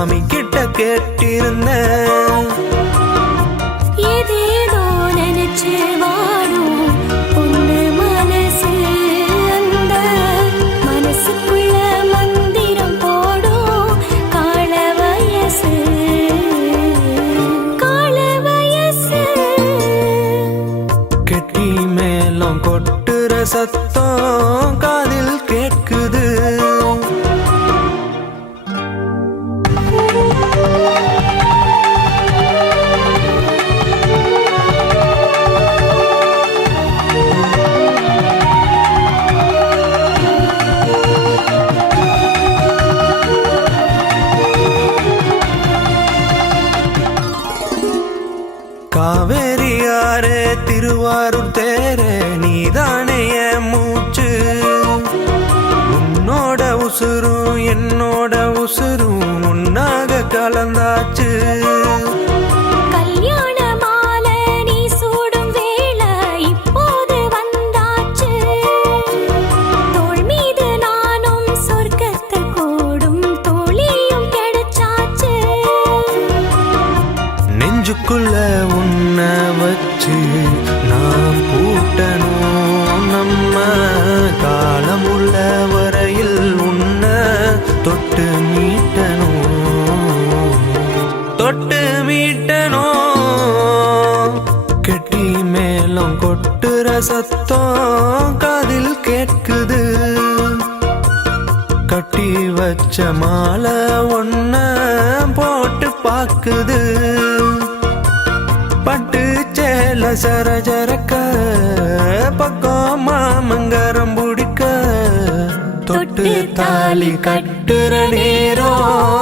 சாமி கிட்ட கேட்டிருந்தேன். ஏதேதோ நினைச்சு வாடும் பொண்ணு மனசு, அந்த மனசுக்குள்ள மந்திரம் போடும் கால வயசு, கால வயசு. கெட்டி மேளம் கொட்டுற சத்தம் காதில் கேட்குது. காவேரி யாரே திருவாரூர் தேரே நீதானே என் மூச்சு. உன்னோட உசுரும் என்னோட உசுரும் உன்னாக கலந்தாச்சு. கல்யாண மாலை நீ சூடும் வேளை இப்போது வந்தாச்சு. தோள் மீது நானும் சொர்க்கத்தை கூடும் தோழியும் கிடைச்சாச்சு. நெஞ்சுக்குள்ள உன்ன வச்சு நாம் பூட்டணும், நம்ம காலம் உள்ள வரையில் உன்ன தொட்டு மீட்டணும், தொட்டு மீட்டணும். கெட்டி மேளம் கொட்டுற சத்தம் காதில் கேட்குது. கட்டி வச்ச மாலை ஒன்ன போட்டு பாக்குது. பட்டு சேல சரஜரக்க பக்கம் மாமங்கரம் பிடிக்க தொட்டு தாலி கட்டுற நேரம்